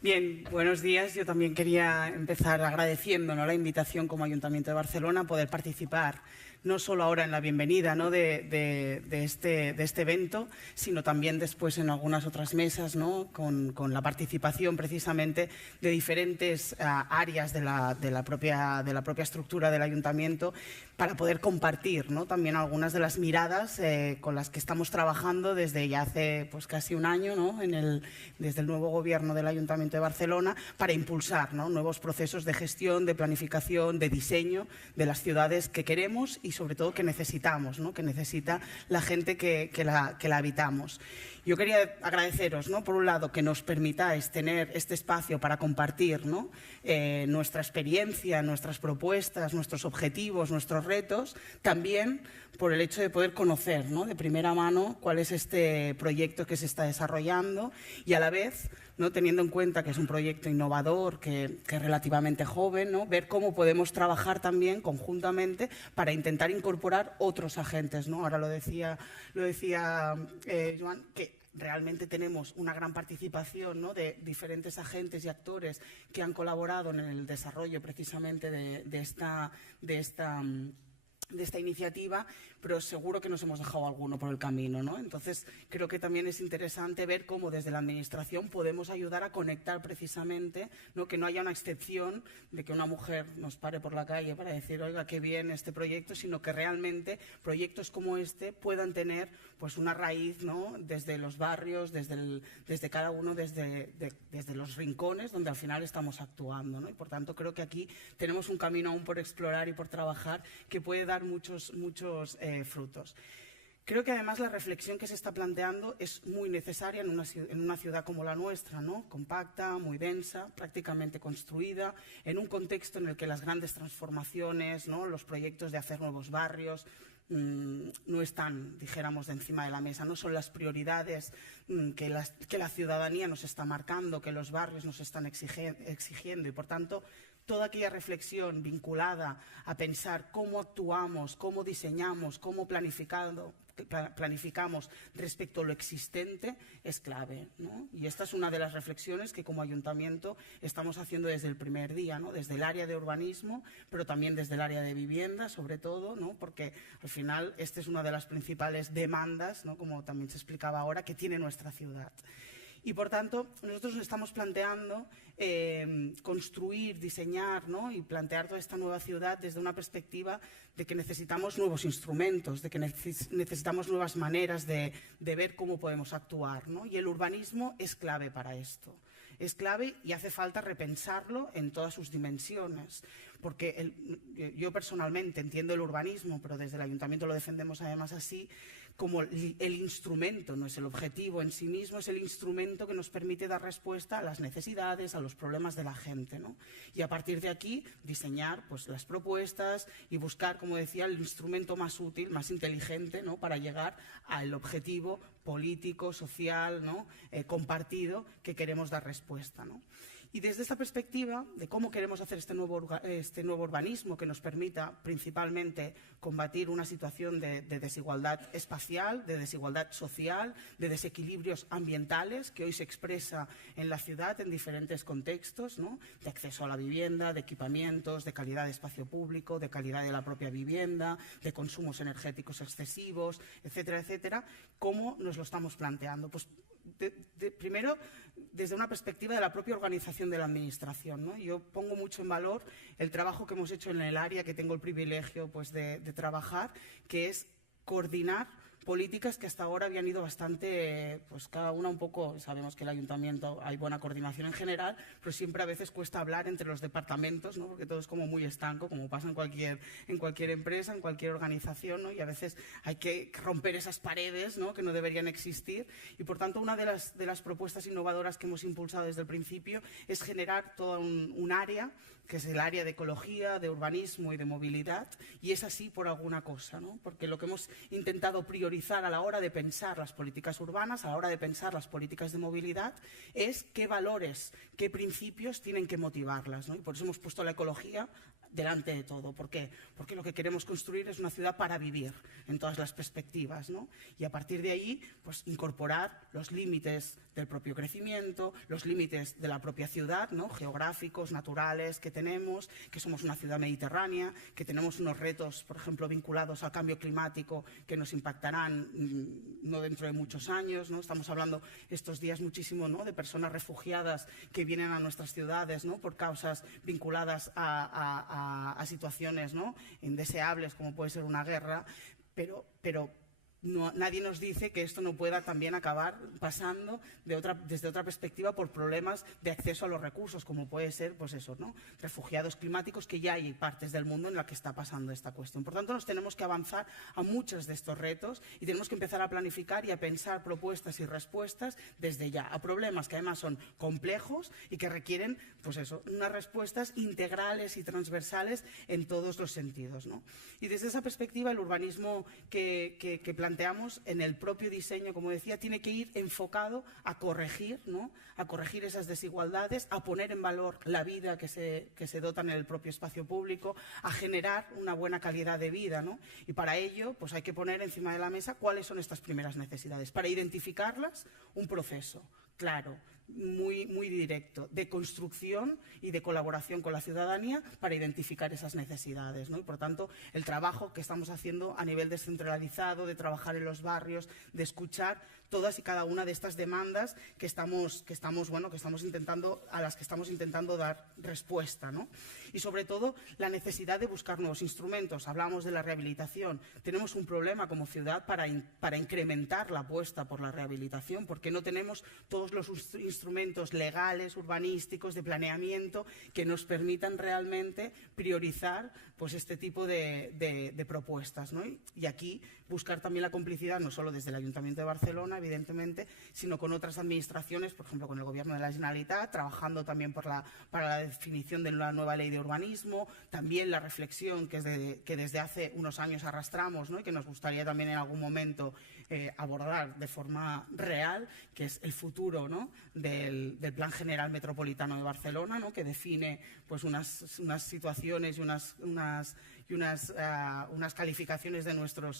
Bien, buenos días. Yo también quería empezar agradeciendo, ¿no?, la invitación como Ayuntamiento de Barcelona a poder participar no solo ahora en la bienvenida, ¿no?, de este evento, sino también después en algunas otras mesas, ¿no?, con la participación precisamente de diferentes áreas de la propia estructura del Ayuntamiento para poder compartir, ¿no?, también algunas de las miradas con las que estamos trabajando desde ya hace pues, casi un año, ¿no?, desde el nuevo gobierno del Ayuntamiento de Barcelona para impulsar, ¿no?, nuevos procesos de gestión, de planificación, de diseño de las ciudades que queremos y sobre todo que necesitamos, ¿no?, que necesita la gente que la habitamos. Yo quería agradeceros, ¿no?, por un lado, que nos permitáis tener este espacio para compartir, ¿no?, nuestra experiencia, nuestras propuestas, nuestros objetivos, nuestros retos, también por el hecho de poder conocer, ¿no?, de primera mano cuál es este proyecto que se está desarrollando y a la vez, ¿no?, teniendo en cuenta que es un proyecto innovador, que es relativamente joven, ¿no?, ver cómo podemos trabajar también conjuntamente para intentar incorporar otros agentes, ¿no? Ahora lo decía Joan, que realmente tenemos una gran participación, ¿no?, de diferentes agentes y actores que han colaborado en el desarrollo precisamente de esta iniciativa, pero seguro que nos hemos dejado alguno por el camino, ¿no? Entonces, creo que también es interesante ver cómo desde la Administración podemos ayudar a conectar precisamente, ¿no?, que no haya una excepción de que una mujer nos pare por la calle para decir, oiga, qué bien este proyecto, sino que realmente proyectos como este puedan tener pues, una raíz, ¿no?, desde los barrios, desde cada uno, desde los rincones donde al final estamos actuando, ¿no? Y por tanto, creo que aquí tenemos un camino aún por explorar y por trabajar que puede dar muchos frutos. Creo que además la reflexión que se está planteando es muy necesaria en una ciudad como la nuestra, ¿no?, compacta, muy densa, prácticamente construida, en un contexto en el que las grandes transformaciones, ¿no?, los proyectos de hacer nuevos barrios, no están, dijéramos, de encima de la mesa, no son las prioridades que la ciudadanía nos está marcando, que los barrios nos están exigiendo y, por tanto, toda aquella reflexión vinculada a pensar cómo actuamos, cómo diseñamos, cómo planificamos respecto a lo existente es clave, ¿no? Y esta es una de las reflexiones que como Ayuntamiento estamos haciendo desde el primer día, ¿no?, desde el área de urbanismo, pero también desde el área de vivienda, sobre todo, ¿no?, porque al final esta es una de las principales demandas, ¿no?, como también se explicaba ahora, que tiene nuestra ciudad. Y, por tanto, nosotros nos estamos planteando construir, diseñar, ¿no?, y plantear toda esta nueva ciudad desde una perspectiva de que necesitamos nuevos instrumentos, de que necesitamos nuevas maneras de ver cómo podemos actuar, ¿no? Y el urbanismo es clave para esto. Es clave y hace falta repensarlo en todas sus dimensiones, porque yo personalmente entiendo el urbanismo, pero desde el Ayuntamiento lo defendemos además así, como el instrumento, no es el objetivo en sí mismo, es el instrumento que nos permite dar respuesta a las necesidades, a los problemas de la gente, ¿no? Y a partir de aquí diseñar pues, las propuestas y buscar, como decía, el instrumento más útil, más inteligente, ¿no?, para llegar al objetivo político, social, ¿no?, compartido que queremos dar respuesta, ¿no? Y desde esta perspectiva de cómo queremos hacer este nuevo urbanismo que nos permita principalmente combatir una situación de desigualdad espacial, de desigualdad social, de desequilibrios ambientales que hoy se expresa en la ciudad en diferentes contextos, ¿no?, de acceso a la vivienda, de equipamientos, de calidad de espacio público, de calidad de la propia vivienda, de consumos energéticos excesivos, etcétera, etcétera, ¿cómo nos lo estamos planteando? Pues primero, desde una perspectiva de la propia organización de la Administración, ¿no? Yo pongo mucho en valor el trabajo que hemos hecho en el área que tengo el privilegio pues, de trabajar, que es coordinar políticas que hasta ahora habían ido bastante, pues cada una un poco, sabemos que el Ayuntamiento hay buena coordinación en general, pero siempre a veces cuesta hablar entre los departamentos, ¿no?, porque todo es como muy estanco, como pasa en cualquier empresa, en cualquier organización, ¿no?, y a veces hay que romper esas paredes, ¿no?, que no deberían existir y, por tanto, una de las propuestas innovadoras que hemos impulsado desde el principio es generar todo un área que es el área de ecología, de urbanismo y de movilidad, y es así por alguna cosa, ¿no?, porque lo que hemos intentado priorizar a la hora de pensar las políticas urbanas, a la hora de pensar las políticas de movilidad, es qué valores, qué principios tienen que motivarlas, ¿no? Y por eso hemos puesto la ecología delante de todo. ¿Por qué? Porque lo que queremos construir es una ciudad para vivir en todas las perspectivas, ¿no? Y a partir de ahí, pues incorporar los límites del propio crecimiento, los límites de la propia ciudad, ¿no? Geográficos, naturales que tenemos, que somos una ciudad mediterránea, que tenemos unos retos, por ejemplo, vinculados al cambio climático que nos impactarán no dentro de muchos años, ¿no? Estamos hablando estos días muchísimo, ¿no?, de personas refugiadas que vienen a nuestras ciudades, ¿no?, por causas vinculadas a situaciones, ¿no?, indeseables, como puede ser una guerra, pero no, nadie nos dice que esto no pueda también acabar pasando desde otra perspectiva por problemas de acceso a los recursos, como puede ser, pues eso, ¿no?, refugiados climáticos, que ya hay partes del mundo en la que está pasando esta cuestión. Por tanto, nos tenemos que avanzar a muchos de estos retos y tenemos que empezar a planificar y a pensar propuestas y respuestas desde ya, a problemas que además son complejos y que requieren, pues eso, unas respuestas integrales y transversales en todos los sentidos, ¿no? Y desde esa perspectiva, el urbanismo que planteamos en el propio diseño, como decía, tiene que ir enfocado a corregir, ¿no?, a corregir esas desigualdades, a poner en valor la vida que se dota en el propio espacio público, a generar una buena calidad de vida, ¿no? Y para ello, pues hay que poner encima de la mesa cuáles son estas primeras necesidades. Para identificarlas, un proceso claro, muy directo, de construcción y de colaboración con la ciudadanía para identificar esas necesidades, ¿no? Y por tanto, el trabajo que estamos haciendo a nivel descentralizado, de trabajar en los barrios, de escuchar todas y cada una de estas demandas a las que estamos intentando dar respuesta, ¿no? Y sobre todo, la necesidad de buscar nuevos instrumentos. Hablamos de la rehabilitación. Tenemos un problema como ciudad para incrementar la apuesta por la rehabilitación, porque no tenemos todos los instrumentos legales, urbanísticos, de planeamiento que nos permitan realmente priorizar, pues, este tipo de propuestas, ¿no? Y aquí buscar también la complicidad, no solo desde el Ayuntamiento de Barcelona, evidentemente, sino con otras administraciones, por ejemplo, con el Gobierno de la Generalitat, trabajando también para la definición de la nueva ley de urbanismo, también la reflexión que desde hace unos años arrastramos, ¿no?, y que nos gustaría también en algún momento abordar de forma real, que es el futuro, ¿no?, del Plan General Metropolitano de Barcelona, ¿no?, que define, pues, unas situaciones y unas calificaciones de nuestro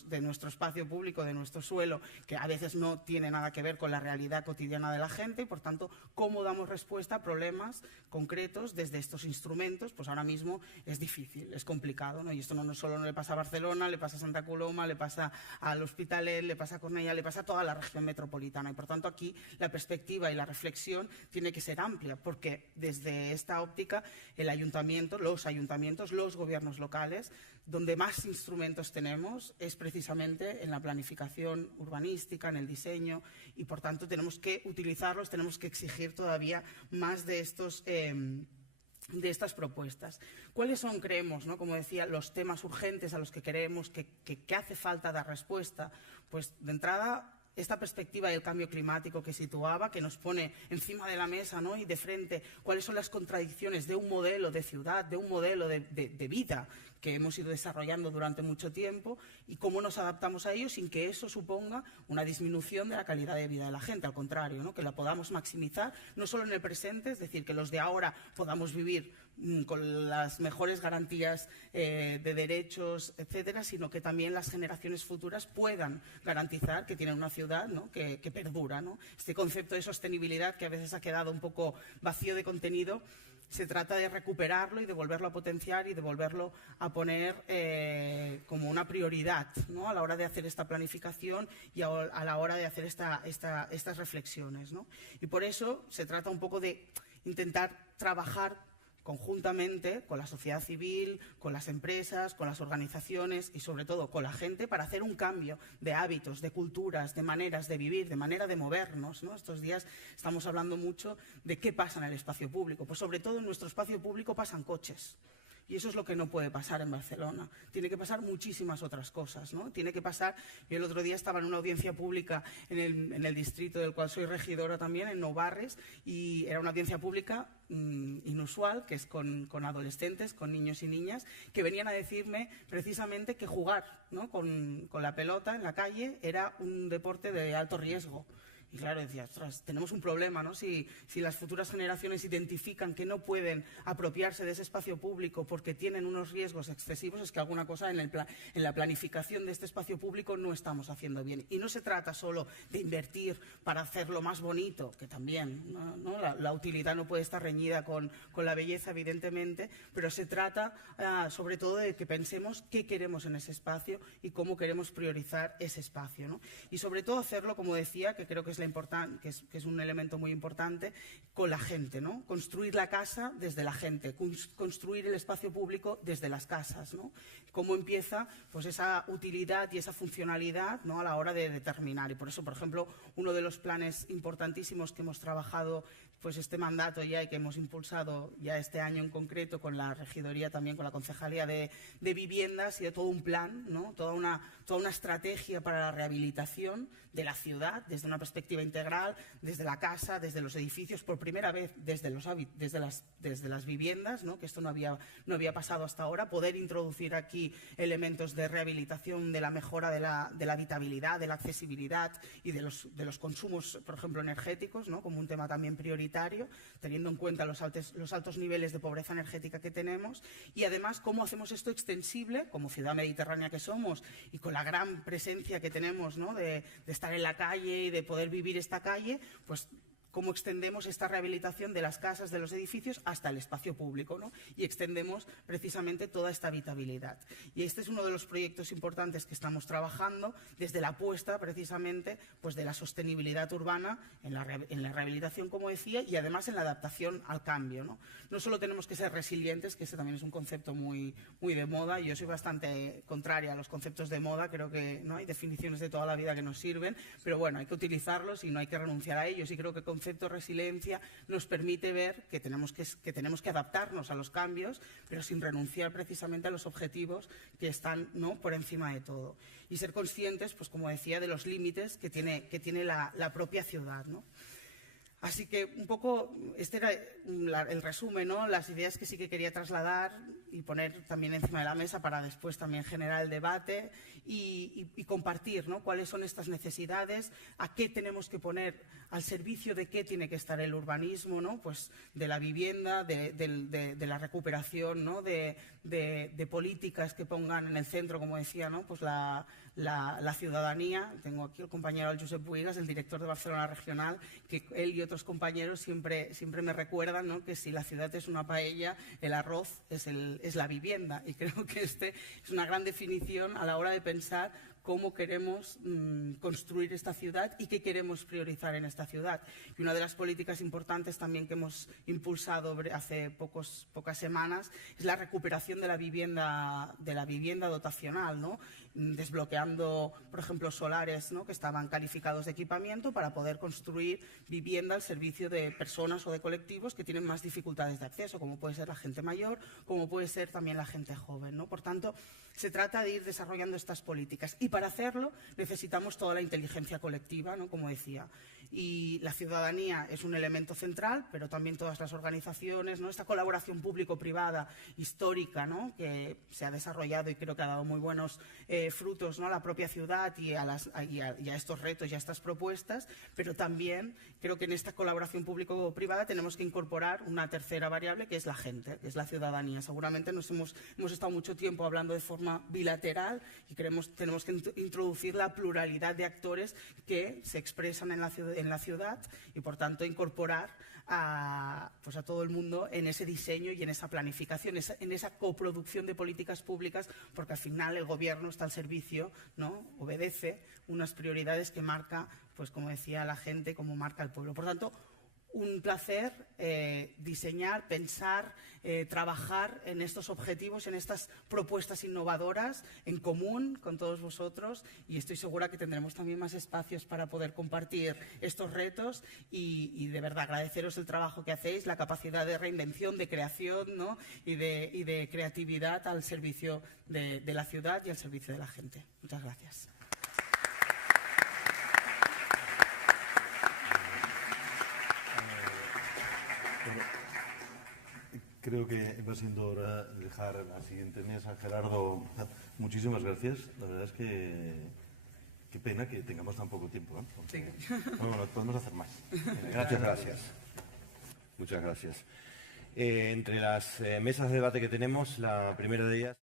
espacio público, de nuestro suelo, que a veces no tiene nada que ver con la realidad cotidiana de la gente, y por tanto, cómo damos respuesta a problemas concretos desde estos instrumentos, pues ahora mismo es difícil, es complicado, ¿no? Y esto no solo le pasa a Barcelona, le pasa a Santa Coloma, le pasa al Hospitalet, le pasa a Cornellà, le pasa a toda la región metropolitana, y por tanto aquí la perspectiva y la reflexión tiene que ser amplia, porque desde esta óptica los ayuntamientos, los gobiernos locales, donde más instrumentos tenemos es precisamente en la planificación urbanística, en el diseño, y por tanto tenemos que utilizarlos, tenemos que exigir todavía más de estas propuestas. ¿Cuáles son, creemos, ¿no?, como decía, los temas urgentes a los que creemos que hace falta dar respuesta? Pues de entrada, esta perspectiva del cambio climático que situaba, que nos pone encima de la mesa, ¿no?, y de frente cuáles son las contradicciones de un modelo de ciudad, de un modelo de vida que hemos ido desarrollando durante mucho tiempo, y cómo nos adaptamos a ello sin que eso suponga una disminución de la calidad de vida de la gente. Al contrario, ¿no?, que la podamos maximizar, no solo en el presente, es decir, que los de ahora podamos vivir con las mejores garantías de derechos, etcétera, sino que también las generaciones futuras puedan garantizar que tienen una ciudad, ¿no?, que perdura, ¿no? Este concepto de sostenibilidad, que a veces ha quedado un poco vacío de contenido, se trata de recuperarlo y de volverlo a potenciar y de volverlo a poner como una prioridad, ¿no?, a la hora de hacer esta planificación y a la hora de hacer estas reflexiones, ¿no? Y por eso se trata un poco de intentar trabajar conjuntamente con la sociedad civil, con las empresas, con las organizaciones y sobre todo con la gente, para hacer un cambio de hábitos, de culturas, de maneras de vivir, de manera de movernos, ¿no? Estos días estamos hablando mucho de qué pasa en el espacio público. Pues sobre todo en nuestro espacio público pasan coches. Y eso es lo que no puede pasar en Barcelona. Tiene que pasar muchísimas otras cosas, ¿no? Tiene que pasar. Yo el otro día estaba en una audiencia pública en el distrito del cual soy regidora también, en Nou Barris, y era una audiencia pública inusual, que es con adolescentes, con niños y niñas, que venían a decirme precisamente que jugar, ¿no?, con la pelota en la calle era un deporte de alto riesgo. Y claro, decía, ostras, tenemos un problema, ¿no? Si las futuras generaciones identifican que no pueden apropiarse de ese espacio público porque tienen unos riesgos excesivos, es que alguna cosa en la planificación de este espacio público no estamos haciendo bien. Y no se trata solo de invertir para hacerlo más bonito, que también, ¿no? La utilidad no puede estar reñida con la belleza, evidentemente, pero se trata sobre todo de que pensemos qué queremos en ese espacio y cómo queremos priorizar ese espacio, ¿no? Y sobre todo hacerlo, como decía, que creo que es un elemento muy importante, con la gente, ¿no? Construir la casa desde la gente, construir el espacio público desde las casas, ¿no? Cómo empieza pues esa utilidad y esa funcionalidad, ¿no? A la hora de determinar. Y por eso, por ejemplo, uno de los planes importantísimos que hemos trabajado pues este mandato ya y que hemos impulsado ya este año en concreto con la regidoría, también con la concejalía de viviendas y de todo un plan, ¿no? Toda una estrategia para la rehabilitación de la ciudad desde una perspectiva integral, desde la casa, desde los edificios, por primera vez desde las viviendas, ¿no? Que esto no había pasado hasta ahora, poder introducir aquí elementos de rehabilitación, de la mejora de la habitabilidad, de la accesibilidad y de los consumos, por ejemplo, energéticos, ¿no? Como un tema también prioritario, teniendo en cuenta los altos niveles de pobreza energética que tenemos, y además cómo hacemos esto extensible, como ciudad mediterránea que somos, y con la gran presencia que tenemos, ¿no? de estar en la calle y de poder vivir esta calle, pues cómo extendemos esta rehabilitación de las casas, de los edificios, hasta el espacio público, ¿no? Y extendemos precisamente toda esta habitabilidad. Y este es uno de los proyectos importantes que estamos trabajando desde la apuesta precisamente pues, de la sostenibilidad urbana en la rehabilitación, como decía, y además en la adaptación al cambio, ¿no? No solo tenemos que ser resilientes, que ese también es un concepto muy, muy de moda, y yo soy bastante contraria a los conceptos de moda, creo que no hay definiciones de toda la vida que nos sirven, pero bueno, hay que utilizarlos y no hay que renunciar a ellos, y creo que el concepto de resiliencia nos permite ver que tenemos que adaptarnos a los cambios, pero sin renunciar precisamente a los objetivos que están, ¿no? por encima de todo. Y ser conscientes, pues como decía, de los límites que tiene la propia ciudad, ¿no? Así que un poco este era el resumen, ¿no? Las ideas que sí que quería trasladar y poner también encima de la mesa para después también generar el debate y compartir, ¿no? Cuáles son estas necesidades, a qué tenemos que poner, al servicio de qué tiene que estar el urbanismo, ¿no? Pues de la vivienda, de la recuperación, ¿no? de políticas que pongan en el centro, como decía, ¿no? Pues la ciudadanía. Tengo aquí el compañero Josep Buigas, el director de Barcelona Regional, que él y otros compañeros siempre me recuerdan, ¿no? Que si la ciudad es una paella, el arroz es la vivienda. Y creo que es una gran definición a la hora de pensar cómo queremos construir esta ciudad y qué queremos priorizar en esta ciudad. Y una de las políticas importantes también que hemos impulsado hace pocas semanas es la recuperación de la vivienda dotacional, ¿no? Desbloqueando, por ejemplo, solares, ¿no? que estaban calificados de equipamiento para poder construir vivienda al servicio de personas o de colectivos que tienen más dificultades de acceso, como puede ser la gente mayor, como puede ser también la gente joven, ¿no? Por tanto, se trata de ir desarrollando estas políticas y para hacerlo necesitamos toda la inteligencia colectiva, ¿no? Como decía. Y la ciudadanía es un elemento central, pero también todas las organizaciones, ¿no? Esta colaboración público-privada histórica, ¿no? que se ha desarrollado y creo que ha dado muy buenos frutos, ¿no? a la propia ciudad y a estos retos y a estas propuestas, pero también creo que en esta colaboración público-privada tenemos que incorporar una tercera variable que es la gente, que es la ciudadanía. Seguramente hemos estado mucho tiempo hablando de forma bilateral y tenemos que introducir la pluralidad de actores que se expresan en la ciudad y, por tanto, incorporar a todo el mundo en ese diseño y en esa planificación, en esa coproducción de políticas públicas, porque al final el gobierno está al servicio, ¿no? Obedece unas prioridades que marca, pues como decía la gente, como marca el pueblo. Por tanto, un placer diseñar, pensar, trabajar en estos objetivos, en estas propuestas innovadoras en común con todos vosotros, y estoy segura que tendremos también más espacios para poder compartir estos retos y de verdad agradeceros el trabajo que hacéis, la capacidad de reinvención, de creación, ¿no? y de creatividad al servicio de la ciudad y al servicio de la gente. Muchas gracias. Creo que va siendo hora de dejar la siguiente mesa. Gerardo, muchísimas gracias. La verdad es que Qué pena que tengamos tan poco tiempo, ¿eh? Porque, Sí. bueno, podemos hacer más. Muchas gracias. Muchas gracias. Entre las mesas de debate que tenemos, la primera de ellas...